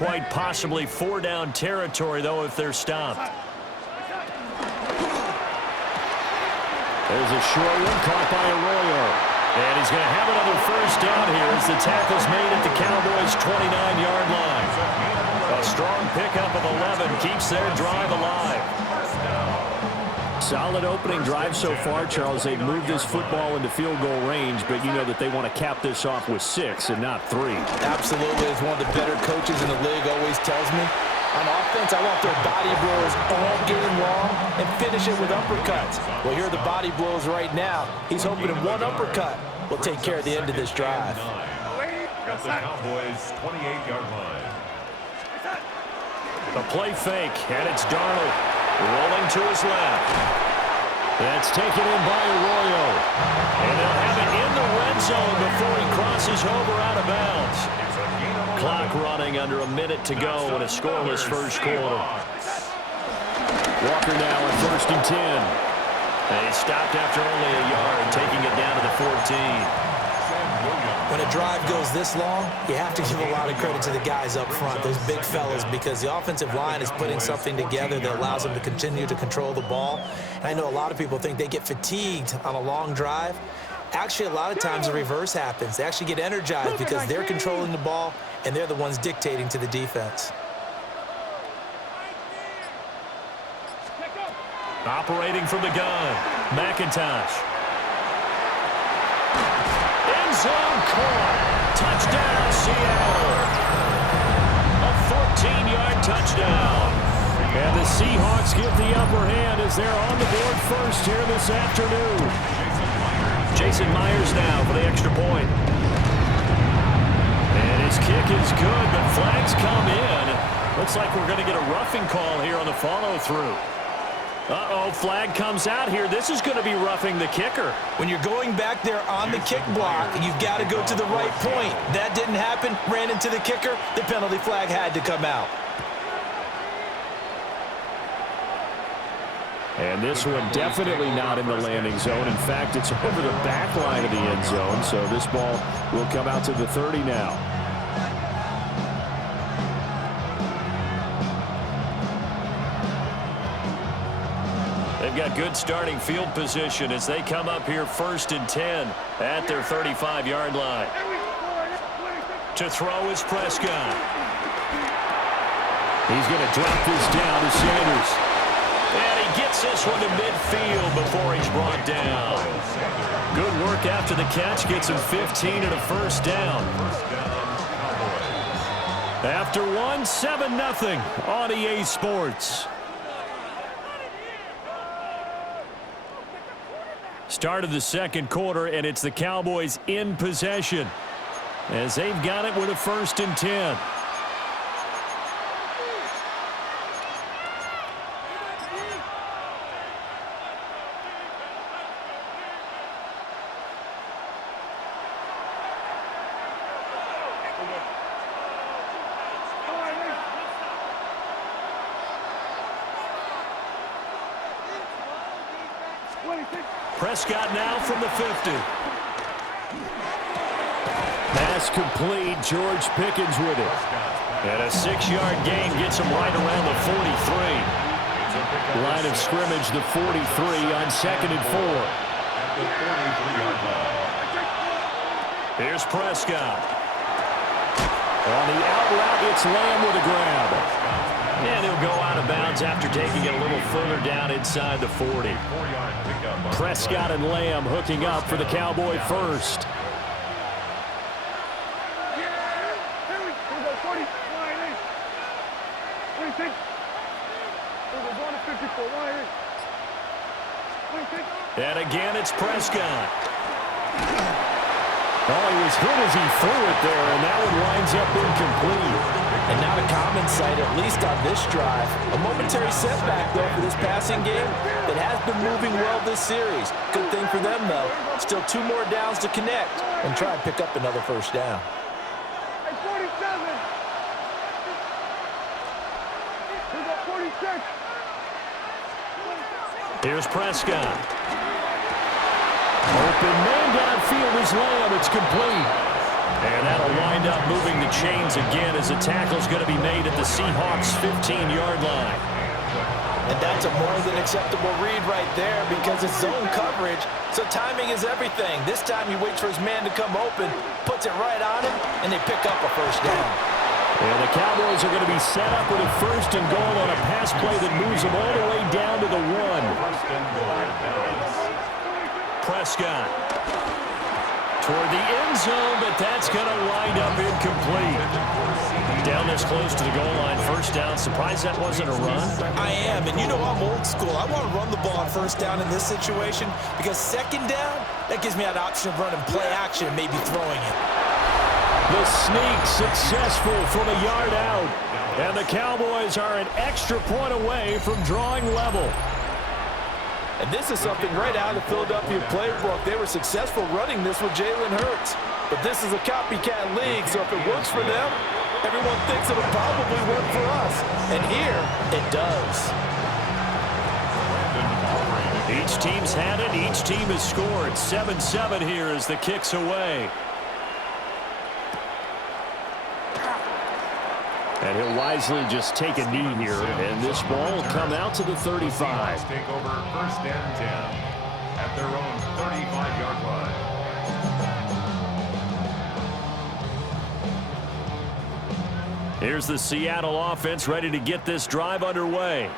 Quite possibly 4-down territory, though, if they're stopped. There's a short one caught by Arroyo. And he's going to have another first down here as the tackle's made at the Cowboys' 29-yard line. A strong pickup of 11 keeps their drive alive. Solid opening drive so far, Charles. They've moved this football into field goal range, but you know that they want to cap this off with 6 and not 3. Absolutely. As one of the better coaches in the league always tells me, on offense, I want their body blows all game long and finish it with uppercuts. Well, here are the body blows right now. He's hoping in one uppercut will take care of the end of this drive. Got the Cowboys' 28-yard line. The play fake, and it's Darnold rolling to his left. That's taken in by Arroyo. And they'll have it in the red zone before he crosses over out of bounds. Clock running under a minute to go in a scoreless first quarter. Walker now at 1st and 10. And he stopped after only a yard, taking it down to the 14. When a drive goes this long, you have to give a lot of credit to the guys up front, those big fellas, because the offensive line is putting something together that allows them to continue to control the ball. And I know a lot of people think they get fatigued on a long drive. Actually, a lot of times the reverse happens. They actually get energized because they're controlling the ball, and they're the ones dictating to the defense. Operating from the gun, McIntosh. End zone caught. Touchdown, Seattle. A 14-yard touchdown. And the Seahawks give the upper hand as they're on the board first here this afternoon. Jason Myers now for the extra point. And his kick is good, but flags come in. Looks like we're going to get a roughing call here on the follow-through. Uh-oh, flag comes out here. This is going to be roughing the kicker. When you're going back there on the kick block, you've got to go to the right point. That didn't happen, ran into the kicker. The penalty flag had to come out. And this one definitely not in the landing zone. In fact, it's over the back line of the end zone, so this ball will come out to the 30 now. They've got good starting field position as they come up here 1st and 10 at their 35-yard line. To throw is Prescott. He's going to drop this down to Sanders. And he gets this one to midfield before he's brought down. Good work after the catch. Gets him 15 and a first down. After one, 7-0 on EA Sports. Start of the second quarter, and it's the Cowboys in possession as they've got it with a 1st and 10. Prescott now from the 50. Pass complete. George Pickens with it. And a 6-yard gain gets him right around the 43. Line of scrimmage, the 43 on 2nd and 4. Here's Prescott. On the out route, it's Lamb with a grab. And he'll go out of bounds after taking it a little further down inside the 40. Prescott and Lamb hooking up for the Cowboy first. And again, it's Prescott. Oh, he was hit as he threw it there, and that one winds up incomplete. And not a common sight, at least on this drive. A momentary setback, though, for this passing game that has been moving well this series. Good thing for them, though. Still 2 more downs to connect and try and pick up another first down. Hey, 47. Here's a 46. Here's Prescott. Open man downfield is Lamb. It's complete. And that'll wind up moving the chains again as the tackle's going to be made at the Seahawks' 15-yard line. And that's a more than acceptable read right there because it's zone coverage, so timing is everything. This time he waits for his man to come open, puts it right on him, and they pick up a first down. And the Cowboys are going to be set up with a first and goal on a pass play that moves them all the way down to the 1. Prescott toward the end zone, but that's going to wind up incomplete. Down this close to the goal line, first down. Surprised that wasn't a run? I am, and you know I'm old school. I want to run the ball on first down in this situation because second down, that gives me that option of running play action and maybe throwing it. The sneak successful from a yard out. And the Cowboys are an extra point away from drawing level. And this is something right out of the Philadelphia playbook. They were successful running this with Jalen Hurts. But this is a copycat league, so if it works for them, everyone thinks it'll probably work for us. And here, it does. Each team's had it. Each team has scored. 7-7 here as the kick's away. And he'll wisely just take a knee here, and this ball will come out to the 35. Take over first and 10 at their own 35-yard line. Here's the Seattle offense ready to get this drive underway.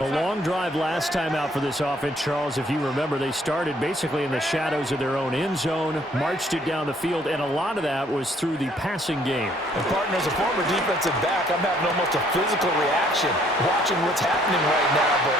A long drive last time out for this offense, Charles. If you remember, they started basically in the shadows of their own end zone, marched it down the field, and a lot of that was through the passing game. And, partner, as a former defensive back, I'm having almost a physical reaction watching what's happening right now. But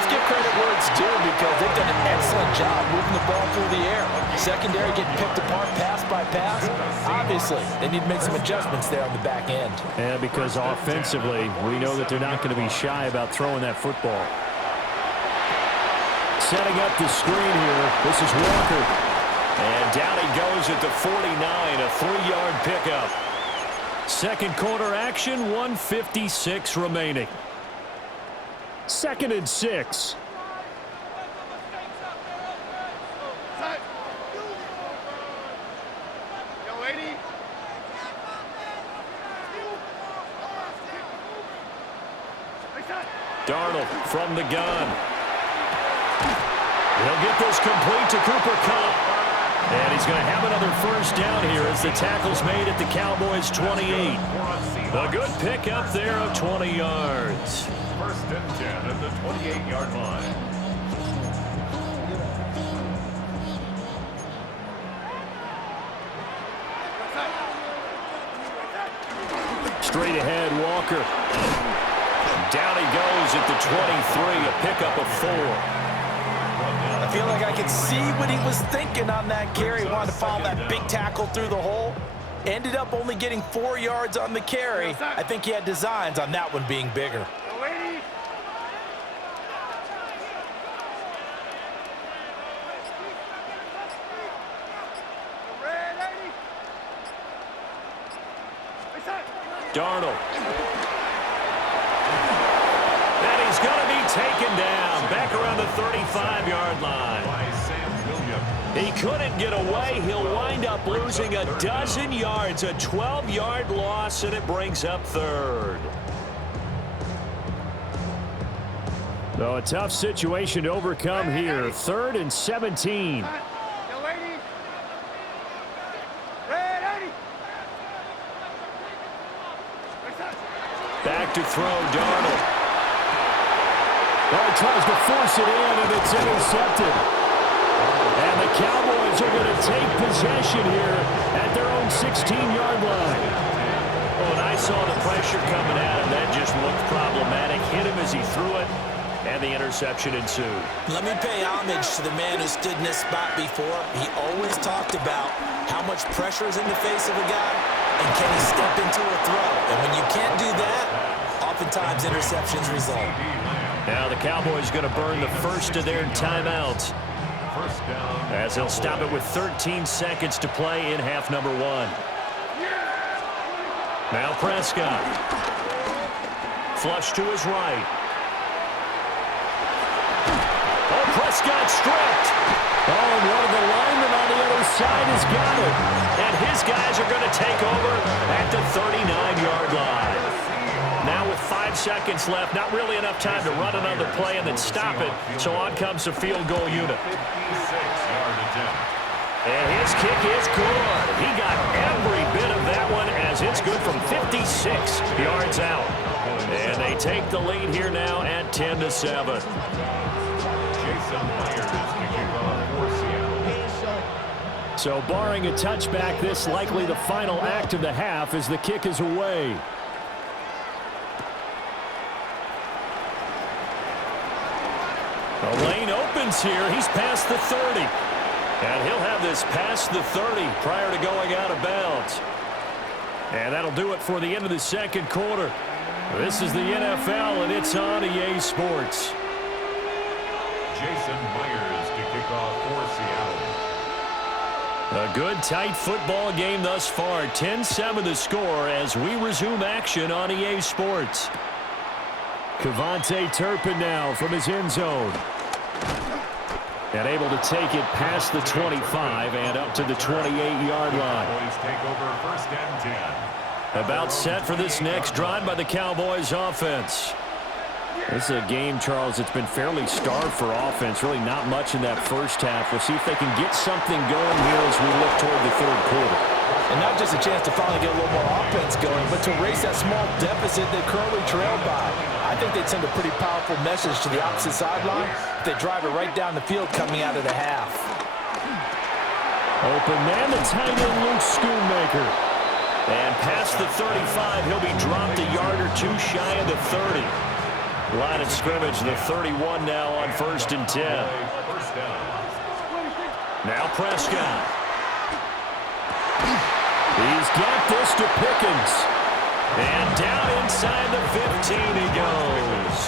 let's give credit where it's due because they've done an excellent job moving the ball through the air. Secondary getting picked apart pass by pass. Obviously, they need to make some adjustments there on the back end. And because offensively, we know that they're not going to be shy about throwing that football. Setting up the screen here. This is Walker. And down he goes at the 49, a 3-yard pickup. Second quarter action, 1:56 remaining. 2nd and 6. Darnold from the gun. He'll get this complete to Cooper Kupp. And he's going to have another first down here as the tackle's made at the Cowboys' 28. A good pickup there of 20 yards. First and 10 at the 28-yard line. Straight ahead, Walker. Down he goes at the 23, a pickup of 4. I feel like I can see what he was thinking on that carry. He wanted to follow that big tackle through the hole. Ended up only getting 4 yards on the carry. I think he had designs on that one being bigger. Darnold. And he's going to be taken down back around the 35-yard line. He couldn't get away. He'll wind up losing a dozen yards, a 12-yard loss, and it brings up 3rd. So a tough situation to overcome here. 3rd and 17. Back to throw, Darnold. He tries to force it in, and it's intercepted. And the Cowboys are going to take possession here at their own 16-yard line. Oh, and I saw the pressure coming at him. That just looked problematic. Hit him as he threw it, and the interception ensued. Let me pay homage to the man who stood in this spot before. He always talked about how much pressure is in the face of a guy, and can he step into a throw. And when you can't do that, oftentimes interceptions result. Now the Cowboys going to burn the first of their timeouts, as they'll stop it with 13 seconds to play in half number 1. Now Prescott. Flush to his right. Oh, Prescott stripped. Oh, and one of the linemen on the other inside has got it. And his guys are going to take over at the 39-yard line. Now with 5 seconds left, not really enough time to run another play and then stop it. So on comes the field goal unit. 56-yard attempt. And his kick is good. He got every bit of that one as it's good from 56 yards out. And they take the lead here now at 10-7. Jason Myers to kick off for Seattle. So barring a touchback, this likely the final act of the half as the kick is away. The lane opens here. He's past the 30. And he'll have this past the 30 prior to going out of bounds. And that'll do it for the end of the second quarter. This is the NFL, and it's on EA Sports. Jason Myers to kick off for Seattle. A good, tight football game thus far. 10-7 the score as we resume action on EA Sports. Kevontae Turpin now from his end zone. And able to take it past the 25 and up to the 28-yard line. Cowboys take over first and 10. About set for this next drive by the Cowboys offense. This is a game, Charles, that's been fairly starved for offense. Really not much in that first half. We'll see if they can get something going here as we look toward the third quarter. And not just a chance to finally get a little more offense going, but to erase that small deficit they currently trailed by. I think they'd send a pretty powerful message to the opposite sideline if they drive it right down the field coming out of the half. Open man, the tight end, Luke Schoonmaker. And past the 35, he'll be dropped a yard or two shy of the 30. Line of scrimmage, the 31 now on 1st and 10. First down. Now Prescott. He's got this to Pickens. And down inside the 15 he goes.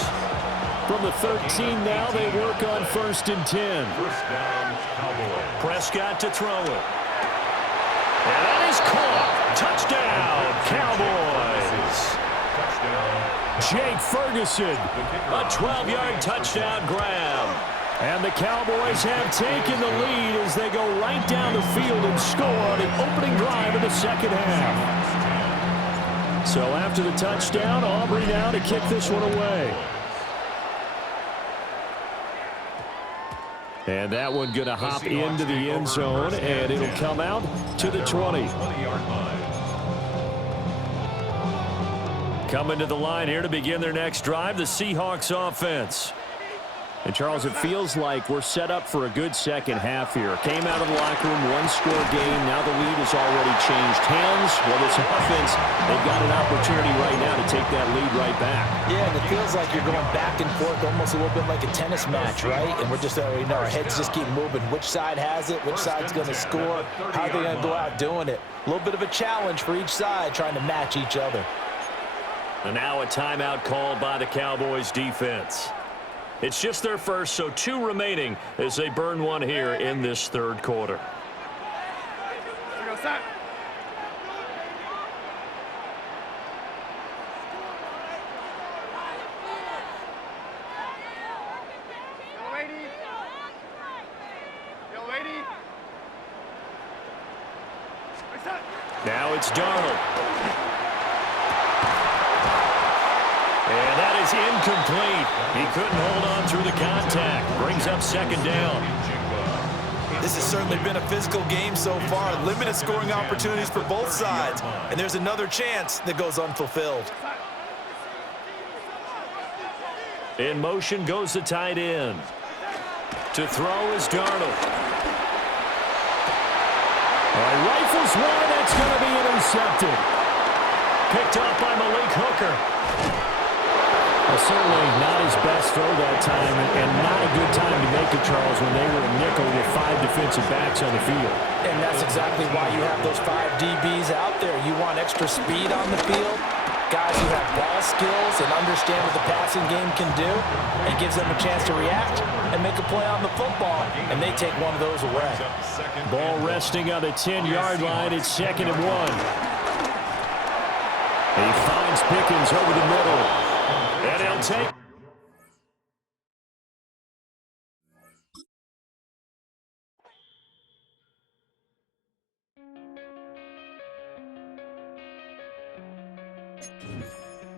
From the 13 now, they work on 1st and 10. First down, Cowboys. Prescott to throw it. And that is caught. Touchdown, Cowboys. Touchdown. Jake Ferguson. A 12-yard touchdown grab. And the Cowboys have taken the lead as they go right down the field and score on the opening drive of the second half. So after the touchdown, Aubrey now to kick this one away. And that one going to hop into the end zone, and it'll come out to the 20. 20-yard line. Coming to the line here to begin their next drive, the Seahawks offense. And, Charles, it feels like we're set up for a good second half here. Came out of the locker room, one-score game. Now the lead has already changed hands. Well, this offense, they've got an opportunity right now to take that lead right back. Yeah, and it feels like you're going back and forth almost a little bit like a tennis match, right? And we're just, our heads just keep moving. Which side has it? Which side's going to score? How are they going to go out doing it? A little bit of a challenge for each side trying to match each other. And now a timeout called by the Cowboys defense. It's just their first, so 2 remaining as they burn one here in this third quarter. Now it's Darnold. And that is incomplete. He couldn't hold on through the contact. Brings up second down. This has certainly been a physical game so far. Limited scoring opportunities for both sides. And there's another chance that goes unfulfilled. In motion goes the tight end. To throw is Darnold. Rifles one. That's going to be intercepted. Picked off by Malik Hooker. Well, certainly not his best throw that time, and not a good time to make it, Charles, when they were a nickel with 5 defensive backs on the field. And that's exactly why you have those 5 DBs out there. You want extra speed on the field, guys who have ball skills and understand what the passing game can do, and gives them a chance to react and make a play on the football, and they take one of those away. Ball resting on the 10-yard line. It's 2nd and 1. He finds Pickens over the middle. And he'll take